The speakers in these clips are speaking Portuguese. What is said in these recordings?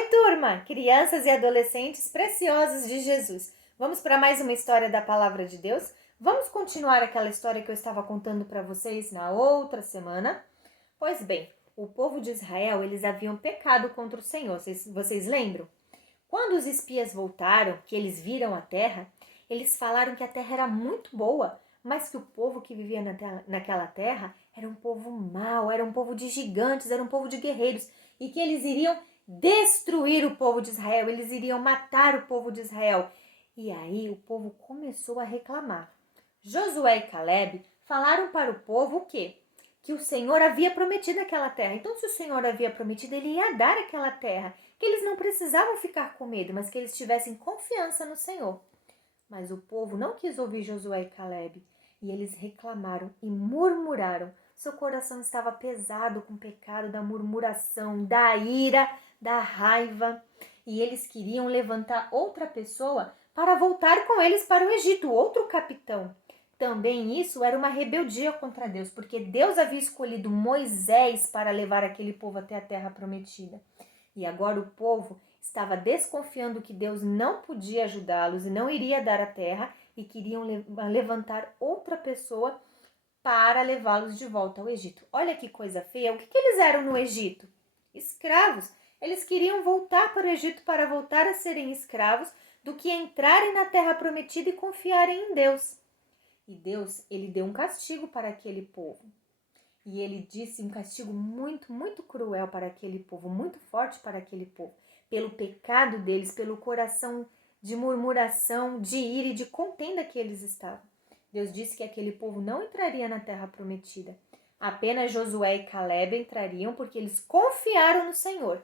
Oi, turma, crianças e adolescentes preciosos de Jesus. Vamos para mais uma história da Palavra de Deus? Vamos continuar aquela história que eu estava contando para vocês na outra semana? Pois bem, o povo de Israel, eles haviam pecado contra o Senhor, vocês lembram? Quando os espias voltaram, que eles viram a terra, eles falaram que a terra era muito boa, mas que o povo que vivia naquela terra era um povo mau, era um povo de gigantes, era um povo de guerreiros, e que eles iriam destruir o povo de Israel, eles iriam matar o povo de Israel. E aí o povo começou a reclamar. Josué e Caleb falaram para o povo o quê? Que o Senhor havia prometido aquela terra. Então, se o Senhor havia prometido, ele ia dar aquela terra. Que eles não precisavam ficar com medo, mas que eles tivessem confiança no Senhor. Mas o povo não quis ouvir Josué e Caleb. E eles reclamaram e murmuraram. Seu coração estava pesado com o pecado da murmuração, da ira, da raiva. E eles queriam levantar outra pessoa para voltar com eles para o Egito, outro capitão. Também isso era uma rebeldia contra Deus, porque Deus havia escolhido Moisés para levar aquele povo até a terra prometida. E agora o povo estava desconfiando que Deus não podia ajudá-los e não iria dar a terra e queriam levantar outra pessoa para levá-los de volta ao Egito. Olha que coisa feia. O que eles eram no Egito? Escravos. Eles queriam voltar para o Egito para voltar a serem escravos do que entrarem na terra prometida e confiarem em Deus. E Deus, ele deu um castigo para aquele povo. E ele disse um castigo muito, muito cruel para aquele povo, muito forte para aquele povo, pelo pecado deles, pelo coração de murmuração, de ira e de contenda que eles estavam. Deus disse que aquele povo não entraria na terra prometida. Apenas Josué e Caleb entrariam porque eles confiaram no Senhor.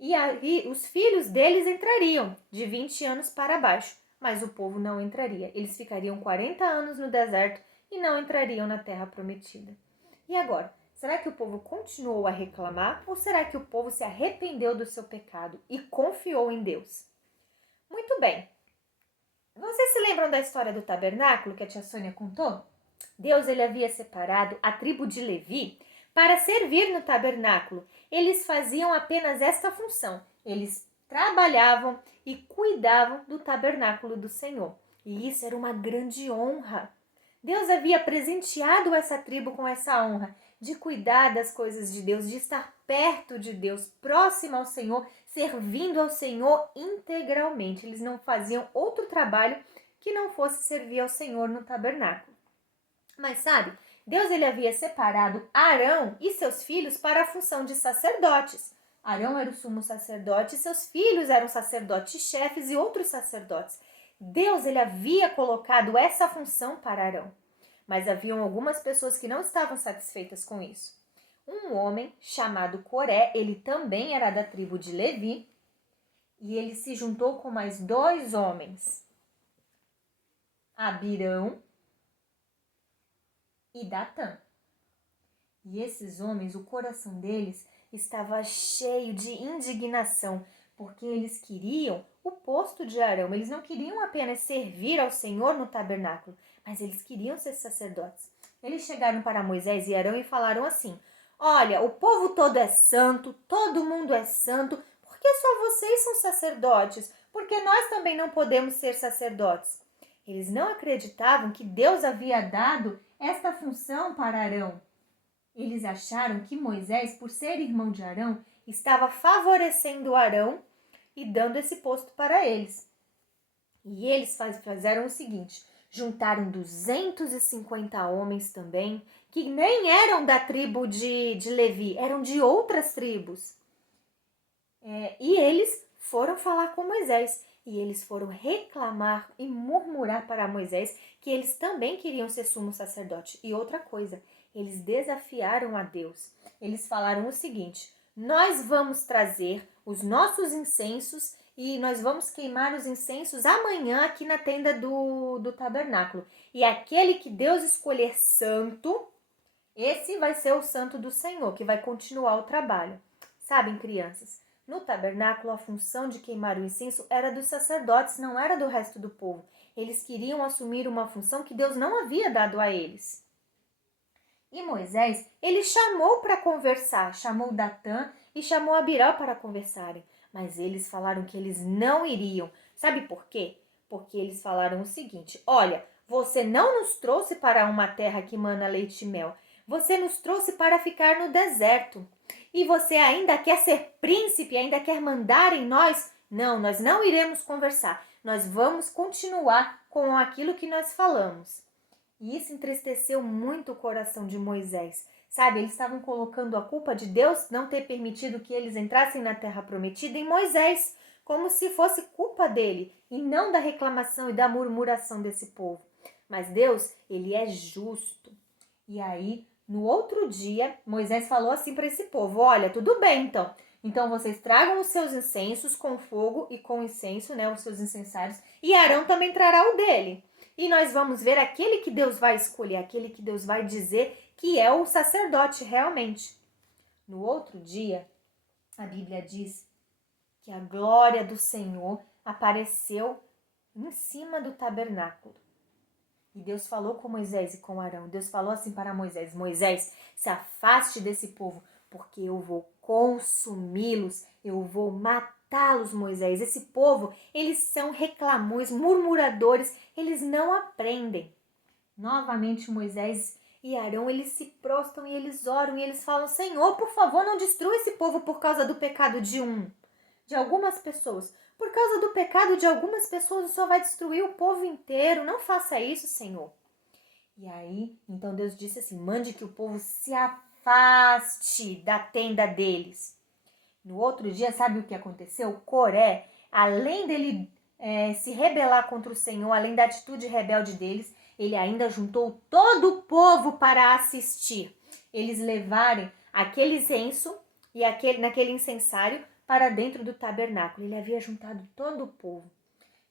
E aí os filhos deles entrariam, de 20 anos para baixo, mas o povo não entraria. Eles ficariam 40 anos no deserto e não entrariam na terra prometida. E agora, será que o povo continuou a reclamar ou será que o povo se arrependeu do seu pecado e confiou em Deus? Muito bem. Vocês se lembram da história do tabernáculo que a tia Sônia contou? Deus, ele havia separado a tribo de Levi para servir no tabernáculo. Eles faziam apenas esta função. Eles trabalhavam e cuidavam do tabernáculo do Senhor. E isso era uma grande honra. Deus havia presenteado essa tribo com essa honra de cuidar das coisas de Deus, de estar perto de Deus, próximo ao Senhor, servindo ao Senhor integralmente. Eles não faziam outro trabalho que não fosse servir ao Senhor no tabernáculo. Mas sabe, Deus, ele havia separado Arão e seus filhos para a função de sacerdotes. Arão era o sumo sacerdote e seus filhos eram sacerdotes chefes e outros sacerdotes. Deus, ele havia colocado essa função para Arão. Mas haviam algumas pessoas que não estavam satisfeitas com isso. Um homem chamado Coré, ele também era da tribo de Levi, e ele se juntou com mais 2 homens, Abirão e Datã. E esses homens, o coração deles estava cheio de indignação, porque eles queriam o posto de Arão. Eles não queriam apenas servir ao Senhor no tabernáculo, mas eles queriam ser sacerdotes. Eles chegaram para Moisés e Arão e falaram assim: olha, o povo todo é santo, todo mundo é santo, por que só vocês são sacerdotes? Porque nós também não podemos ser sacerdotes. Eles não acreditavam que Deus havia dado esta função para Arão. Eles acharam que Moisés, por ser irmão de Arão, estava favorecendo Arão e dando esse posto para eles. E eles fizeram o seguinte: juntaram 250 homens também, que nem eram da tribo de Levi, eram de outras tribos. E eles foram falar com Moisés. E eles foram reclamar e murmurar para Moisés que eles também queriam ser sumo sacerdote. E outra coisa, eles desafiaram a Deus. Eles falaram o seguinte: nós vamos trazer os nossos incensos e nós vamos queimar os incensos amanhã aqui na tenda do tabernáculo. E aquele que Deus escolher santo, esse vai ser o santo do Senhor, que vai continuar o trabalho. Sabem, crianças? No tabernáculo, a função de queimar o incenso era dos sacerdotes, não era do resto do povo. Eles queriam assumir uma função que Deus não havia dado a eles. E Moisés, ele chamou para conversar, chamou Datã e chamou Abiram para conversarem. Mas eles falaram que eles não iriam. Sabe por quê? Porque eles falaram o seguinte: olha, você não nos trouxe para uma terra que mana leite e mel. Você nos trouxe para ficar no deserto. E você ainda quer ser príncipe, ainda quer mandar em nós? Não, nós não iremos conversar. Nós vamos continuar com aquilo que nós falamos. E isso entristeceu muito o coração de Moisés. Sabe, eles estavam colocando a culpa de Deus não ter permitido que eles entrassem na terra prometida em Moisés, como se fosse culpa dele e não da reclamação e da murmuração desse povo. Mas Deus, ele é justo. E aí, no outro dia, Moisés falou assim para esse povo: olha, tudo bem então. Então vocês tragam os seus incensos com fogo e com incenso, né, os seus incensários, e Arão também trará o dele. E nós vamos ver aquele que Deus vai escolher, aquele que Deus vai dizer que é o sacerdote realmente. No outro dia, a Bíblia diz que a glória do Senhor apareceu em cima do tabernáculo. E Deus falou com Moisés e com Arão. Deus falou assim para Moisés: Moisés, se afaste desse povo, porque eu vou consumi-los, eu vou matá-los, Moisés. Esse povo, eles são reclamões, murmuradores, eles não aprendem. Novamente Moisés e Arão, eles se prostram e eles oram e eles falam: Senhor, por favor, não destrua esse povo por causa do pecado de algumas pessoas. Por causa do pecado de algumas pessoas, o Senhor vai destruir o povo inteiro. Não faça isso, Senhor. E aí, então Deus disse assim: mande que o povo se afaste da tenda deles. No outro dia, sabe o que aconteceu? Coré, além dele se rebelar contra o Senhor, além da atitude rebelde deles, ele ainda juntou todo o povo para assistir. Eles levaram aquele incenso e naquele incensário para dentro do tabernáculo. Ele havia juntado todo o povo.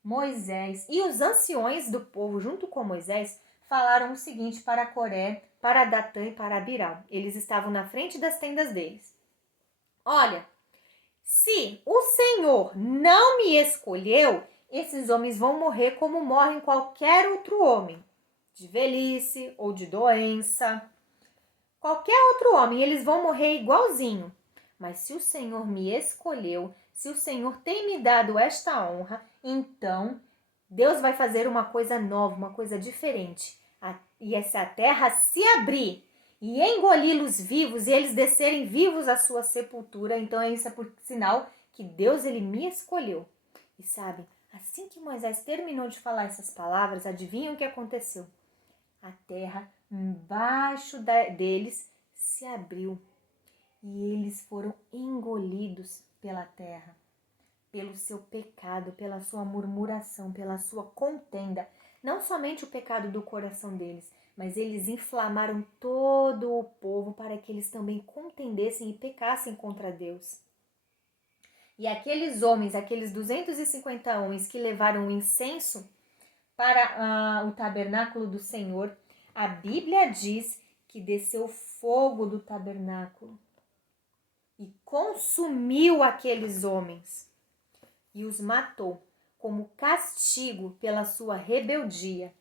Moisés e os anciões do povo, junto com Moisés, falaram o seguinte para Coré, para Datã e para Abiram. Eles estavam na frente das tendas deles. Olha, se o Senhor não me escolheu, esses homens vão morrer como morrem qualquer outro homem, de velhice ou de doença. Qualquer outro homem, eles vão morrer igualzinho. Mas se o Senhor me escolheu, se o Senhor tem me dado esta honra, então Deus vai fazer uma coisa nova, uma coisa diferente. E essa terra se abrir e engoli-los vivos e eles descerem vivos à sua sepultura. Então isso é por sinal que Deus, ele me escolheu. E sabe, assim que Moisés terminou de falar essas palavras, adivinha o que aconteceu? A terra embaixo deles se abriu e eles foram engolidos pela terra, pelo seu pecado, pela sua murmuração, pela sua contenda. Não somente o pecado do coração deles, mas eles inflamaram todo o povo para que eles também contendessem e pecassem contra Deus. E aqueles homens, aqueles 250 homens que levaram o incenso para o tabernáculo do Senhor, a Bíblia diz que desceu fogo do tabernáculo e consumiu aqueles homens e os matou como castigo pela sua rebeldia.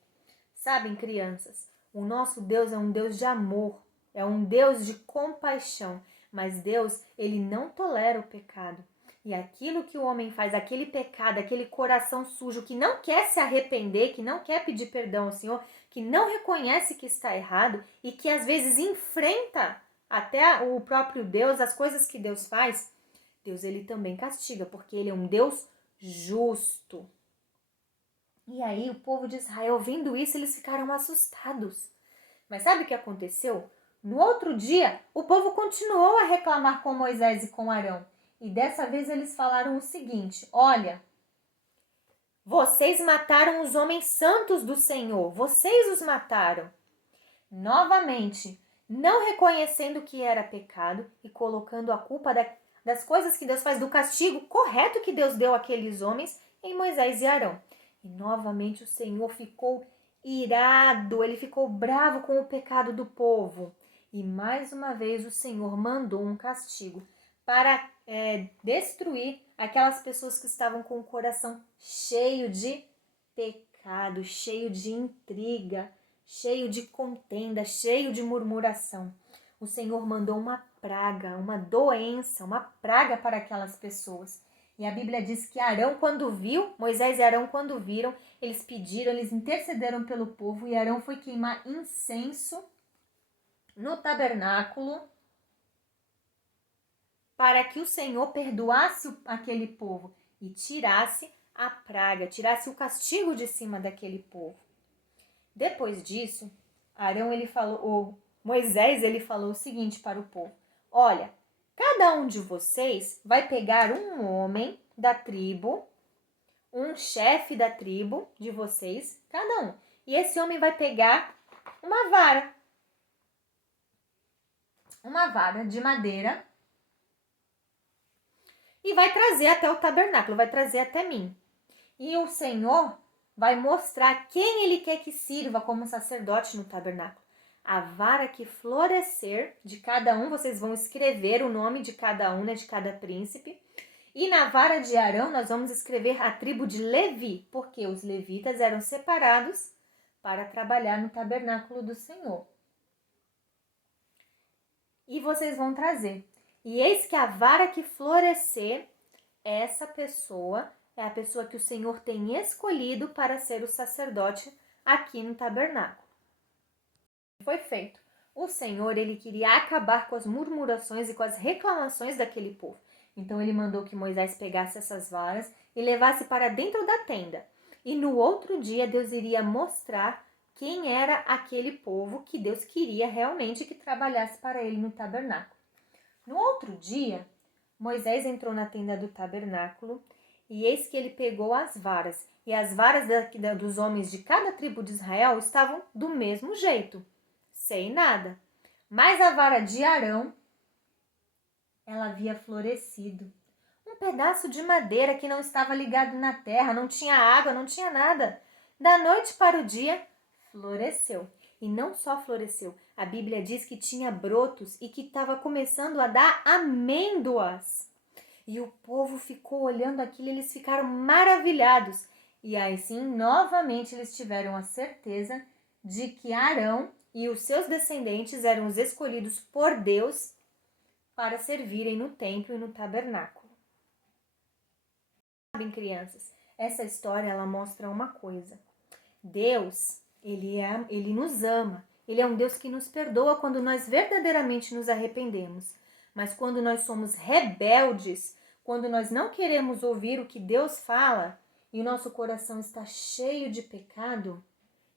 Sabem, crianças, o nosso Deus é um Deus de amor, é um Deus de compaixão, mas Deus, ele não tolera o pecado. E aquilo que o homem faz, aquele pecado, aquele coração sujo que não quer se arrepender, que não quer pedir perdão ao Senhor, que não reconhece que está errado e que às vezes enfrenta até o próprio Deus, as coisas que Deus faz, Deus, ele também castiga, porque ele é um Deus justo. E aí o povo de Israel, ouvindo isso, eles ficaram assustados. Mas sabe o que aconteceu? No outro dia, o povo continuou a reclamar com Moisés e com Arão. E dessa vez eles falaram o seguinte: olha, vocês mataram os homens santos do Senhor, vocês os mataram. Novamente, não reconhecendo que era pecado e colocando a culpa das coisas que Deus faz, do castigo correto que Deus deu àqueles homens em Moisés e Arão. E novamente o Senhor ficou irado, ele ficou bravo com o pecado do povo. E mais uma vez o Senhor mandou um castigo para destruir aquelas pessoas que estavam com o coração cheio de pecado, cheio de intriga, cheio de contenda, cheio de murmuração. O Senhor mandou uma praga, uma doença, uma praga para aquelas pessoas. E a Bíblia diz que Arão, quando viu, Moisés e Arão, quando viram, eles pediram, eles intercederam pelo povo, e Arão foi queimar incenso no tabernáculo para que o Senhor perdoasse aquele povo e tirasse a praga, tirasse o castigo de cima daquele povo. Depois disso, Moisés ele falou o seguinte para o povo: olha, cada um de vocês vai pegar um homem da tribo, um chefe da tribo de vocês, cada um. E esse homem vai pegar uma vara de madeira, e vai trazer até o tabernáculo, vai trazer até mim. E o Senhor vai mostrar quem ele quer que sirva como sacerdote no tabernáculo. A vara que florescer de cada um, vocês vão escrever o nome de cada um, né, de cada príncipe. E na vara de Arão nós vamos escrever a tribo de Levi, porque os levitas eram separados para trabalhar no tabernáculo do Senhor. E vocês vão trazer. E eis que a vara que florescer, essa pessoa é a pessoa que o Senhor tem escolhido para ser o sacerdote aqui no tabernáculo. Foi feito. O Senhor, ele queria acabar com as murmurações e com as reclamações daquele povo. Então ele mandou que Moisés pegasse essas varas e levasse para dentro da tenda. E no outro dia Deus iria mostrar quem era aquele povo que Deus queria realmente que trabalhasse para ele no tabernáculo. No outro dia, Moisés entrou na tenda do tabernáculo e eis que ele pegou as varas. E as varas dos homens de cada tribo de Israel estavam do mesmo jeito, sem nada. Mas a vara de Arão, ela havia florescido. Um pedaço de madeira que não estava ligado na terra, não tinha água, não tinha nada. Da noite para o dia, floresceu. E não só floresceu, a Bíblia diz que tinha brotos e que estava começando a dar amêndoas. E o povo ficou olhando aquilo, eles ficaram maravilhados. E aí sim, novamente eles tiveram a certeza de que Arão e os seus descendentes eram os escolhidos por Deus para servirem no templo e no tabernáculo. Sabem, crianças, essa história ela mostra uma coisa. Deus, ele nos ama. Ele é um Deus que nos perdoa quando nós verdadeiramente nos arrependemos. Mas quando nós somos rebeldes, quando nós não queremos ouvir o que Deus fala e o nosso coração está cheio de pecado,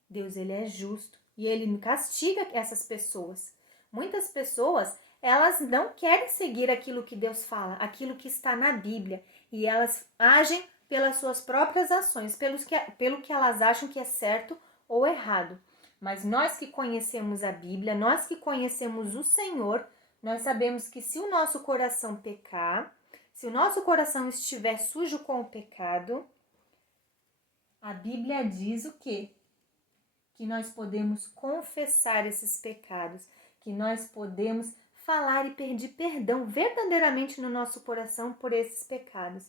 Deus ele é justo e ele castiga essas pessoas. Muitas pessoas, elas não querem seguir aquilo que Deus fala, aquilo que está na Bíblia, e elas agem pelas suas próprias ações, pelo que elas acham que é certo ou errado. Mas nós que conhecemos a Bíblia, nós que conhecemos o Senhor, nós sabemos que se o nosso coração pecar, se o nosso coração estiver sujo com o pecado, a Bíblia diz o quê? Que nós podemos confessar esses pecados, que nós podemos falar e pedir perdão verdadeiramente no nosso coração por esses pecados.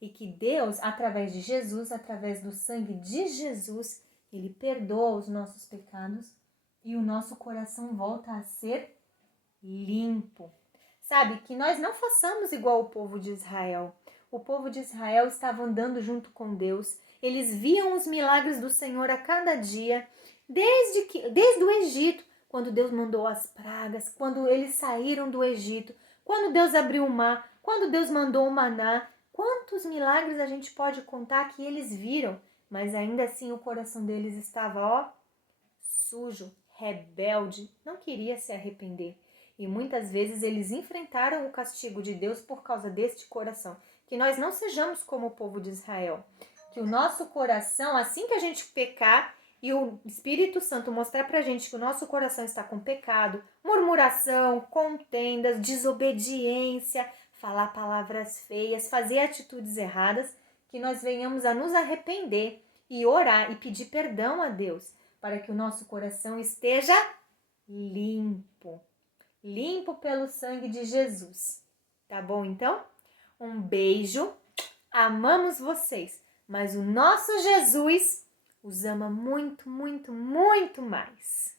E que Deus, através de Jesus, através do sangue de Jesus, ele perdoa os nossos pecados e o nosso coração volta a ser limpo. Sabe, que nós não façamos igual o povo de Israel. O povo de Israel estava andando junto com Deus. Eles viam os milagres do Senhor a cada dia, desde o Egito, quando Deus mandou as pragas, quando eles saíram do Egito, quando Deus abriu o mar, quando Deus mandou o maná. Quantos milagres a gente pode contar que eles viram, mas ainda assim o coração deles estava, sujo, rebelde, não queria se arrepender. E muitas vezes eles enfrentaram o castigo de Deus por causa deste coração. Que nós não sejamos como o povo de Israel. Que o nosso coração, assim que a gente pecar e o Espírito Santo mostrar pra gente que o nosso coração está com pecado, murmuração, contendas, desobediência, falar palavras feias, fazer atitudes erradas, que nós venhamos a nos arrepender e orar e pedir perdão a Deus, para que o nosso coração esteja limpo. Limpo pelo sangue de Jesus. Tá bom, então? Um beijo. Amamos vocês. Mas o nosso Jesus os ama muito, muito, muito mais.